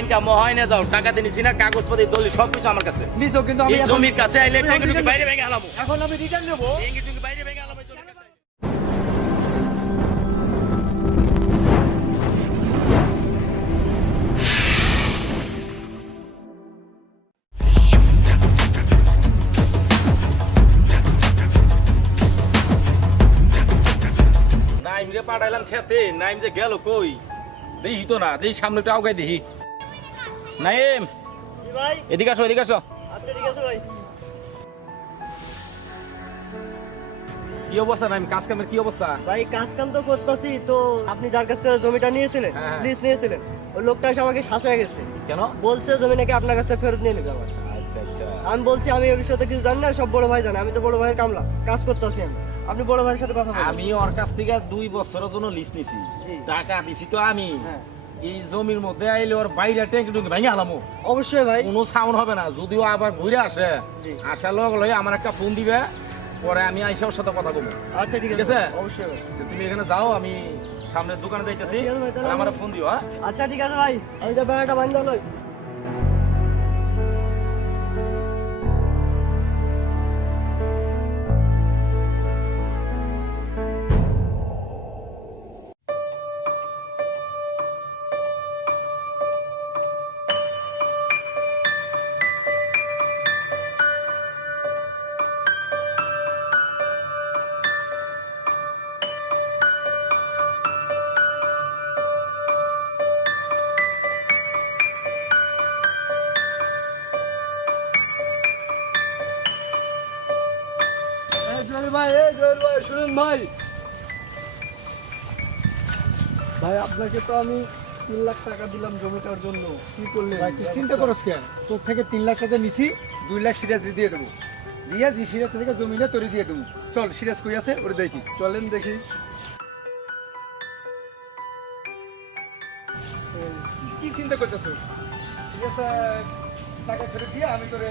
যাও টাকা দিয়ে নিছি না কাগজপাতি দলিল সবকিছু আমার কাছে। নিছো কিন্তু আমি এই এখন- জমির কাছে আইলে আমি ট্যাঙ্কি বাইরে ভেঙে আলামো এখন আমি রিটার্ন নেব। ট্যাঙ্কি বাইরে ভেঙে আলামো এই জমির কাছে। নাইম রে পাঠাইলাম খেতে নাইম যে গেল কই? দেখি তো না দেখি সামনে একটু আউগাই দেখি নাইম। এদিকে আসো এদিকে আসো। আচ্ছা ঠিক আছে ভাই। কি অবস্থা নাইম? কাজ কামের কি অবস্থা? ভাই কাজ কাম তো করতেছি। তো আপনি যার কাছ থেকে জমিটা নিয়েছিলেন হ্যাঁ। নিয়েছিলেন ওই লোকটা এসে আমাকে শাসায় গেছে। কেন? বলছে জমি নাকি আপনার কাছে ফেরত নিয়ে নেবে আমার আচ্ছা আচ্ছা। আমি বলছি আমি এই বিষয়তে কিছু জানি না সব বড় ভাই জানে। আমি তো বড় ভাইয়ের কামলা কাজ করতেছি আমি। আপনি বড় ভাইয়ের সাথে কথা বলুন। আমি ওর কাছ থেকে দুই বছরের জন্য লিস্ট নিছি। টাকা দিছি তো আমি। হ্যাঁ। এই জমির মধ্যে আইলে ওর বাইরে ট্যাঙ্কি টুঙ্কি ভেঙে আলামো। অবশ্যই ভাই। কোনো সাউন্ড হবে না যদিও আবার ঘুরে আসে। আসার লগ লগে আমার একটা ফোন দিবে পরে আমি আইসা ওর সাথে কথা বলব। আচ্ছা ঠিক ঠিক আছে? অবশ্যই তুমি এখানে যাও আমি সামনের দোকানে যাইতেছি। তাহলে আমার ফোন দিও হ্যাঁ? আচ্ছা ঠিক আছে ভাই। আমি তো বেড়াটা বান্ধব লই ভাই এই জয়েল ভাই শুনুন ভাই। ভাই আপনাকে তো আমি তিন লাখ টাকা দিলাম জমিটার জন্য। কি করলেন? ভাই তুই চিন্তা করস কেন? তোর থেকে তিন লাখ টাকা নিছি দুই লাখ সিরাজ দিয়ে দেবো। দিয়ে যে সিরাজ থেকে জমিটা তৈরি দিয়ে দেবো। চল সিরাজ কই আছে? ওটা দেখি। চলেন দেখি। কি চিন্তা করতেছ? ঠিক আছে টাকা ফেরত দিয়ে আমি তোরে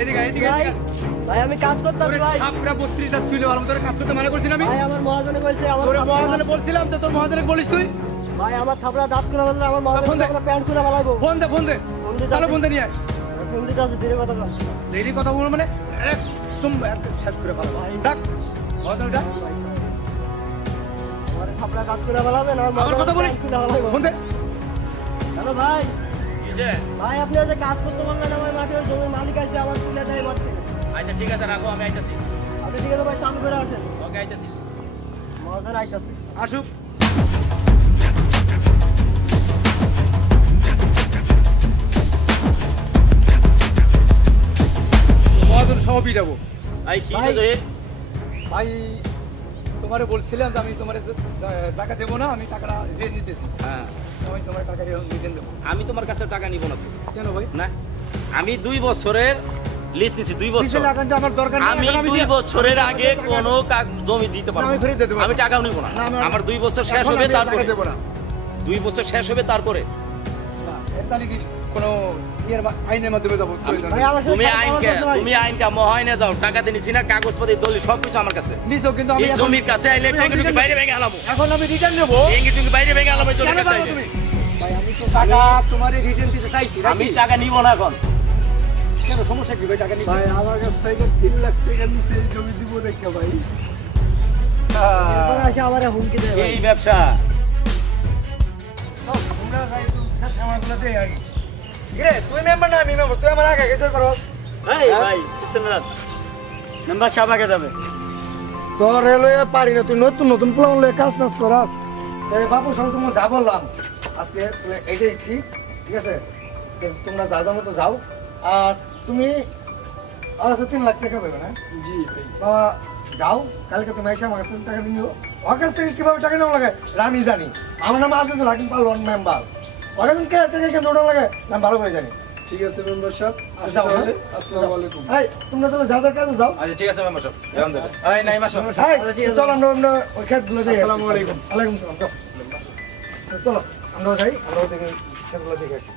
এদিকে এদিকে ভাই আমি কাজ করতেছি তোরে ভাই। থাপড়া বত্রিশ হাত তুলে আমার কাজ করতে মানা করছি না আমি। ভাই আমার মহাজনে কইছে আমার তোরে মহাজনে বলছিলাম তো তোর মহাজনে বলিস তুই। ভাই আমার থাপড়া দাঁত করে বললে আমার মহাজনে। আমার প্যান্ট খুলে বালাবো ফোন দে ফোন দে। চালো ফোন দে নিয়ে আয়। ফোন দিতে আছে ধীরে কথা বল। দেরি কথা বলো মানে একদম শেষ করে ভালো ডাক মহাজনে ডাক আমার থাপড়া কাজ করে বালাবেন আমার কথা বলিস? খুলে ফোন দে। হ্যালো ভাই। ভাই আপনি যে কাজ করতে বললেন আমার মাঠে জমির মালিক আছে আমার আচ্ছা ঠিক আছে রাখো আমি আইতাছি। আপনি ঠিক আছে ভাই চালু করে আসেন। ওকে আইতাছি। মহাজন আইতাছে। আসুক। মহাজন যাব ভাই কি ভাই। ভাই তোমারে বলছিলাম যে আমি তোমার টাকা দেবো না আমি টাকাটা রেট নিতেছি হ্যাঁ। আমি তোমার টাকা রিটার্ন দেবো। আমি তোমার কাছে টাকা নিব না কেন ভাই? না আমি দুই বছরের লিস্ট নিছি দুই বছর। আমি দুই বছরের আগে কোনো জমি দিতে পারব আমি না। ফেরত দিয়ে দেবো। আমি টাকাও নিব না। না, আমার- আমার দুই বছর শেষ হবে টাকা তারপরে। দুই বছর শেষ হবে তারপরে। না, এর তাহলে কি কোনো ইয়ের বা- আইনের মাধ্যমে যাব? প্রয়োজন ভাই নেই। আমার সাথে তুমি কথা আইন বলার জন্য ভাই। তুমি আইন কাম যাও টাকা দিয়ে নিছি না কাগজপাতি দলিল সবকিছু আমার কাছে। নিছো কিন্তু আমি জমির কাছে আইলে আমি ট্যাঙ্কি বাইরে ভেঙে আলামো এখন আমি রিটার্ন নেব। ট্যাঙ্কি বাইরে ভেঙে আলামো জমির কাছে পারব আইলে। তুমি? ভাই আমি তো টাকা তোমার রিটার্ন দিতে চাইছি আমি টাকা নিব না এখন। কেন সমস্যা কি ভাই টাকা নিতে ভাই আমার কাছ থেকে তিন লাখ টাকা নিচে এই জমি দিব দেখে ভাই। এরপর হুমকি দেয় এই ব্যবসা। তোমরা যাই তো আমারগুলো দেই আগে। রে তুই মেম্বার না আমি মেম্বার তুই আমার আগে আগে তুই করো ভাই ভাই মেম্বার সাহেব আগে যাবে। তোর রেলওয়ে পারি না তুই নতুন নতুন প্ল্যান লয়ে কাজ নাজ করাস। এই বাবু সব তোমার যা বললাম। আজকে এইটাই ঠিক ঠিক আছে? তোমরা যা যা মতো যাও। আর তুমি আর আছে তিন লাখ টাকা পাবে না? জি বাবা যাও কালকে তুমি এসে আমার কাছ থেকে টাকা নিও। ওর কাছ থেকে কীভাবে টাকা নেওয়া লাগে আমি জানি। আমার নাম আজিজুল হাকিম পালন মেম্বার ওরা কে থেকে কেন ওটা লাগে আমি ভালো করে জানি। ঠিক আছে মেম্বার সাহেব। তাহলে। হ্যাঁ? আসসালামু আলাইকুম। এই তোমরা তাহলে যা যা কাজে যাও। আচ্ছা ঠিক আছে মেম্বার সাহেব। দেবে এই নাই মাসো এই চলো আমরা আমরা ওই খেতগুলো দেখে আসি। আসসালামু আলাইকুম। ওয়ালাইকুম সালাম যাও। চলো আমরাও যাই আমরাও দেখে খেতগুলো দেখে আসি।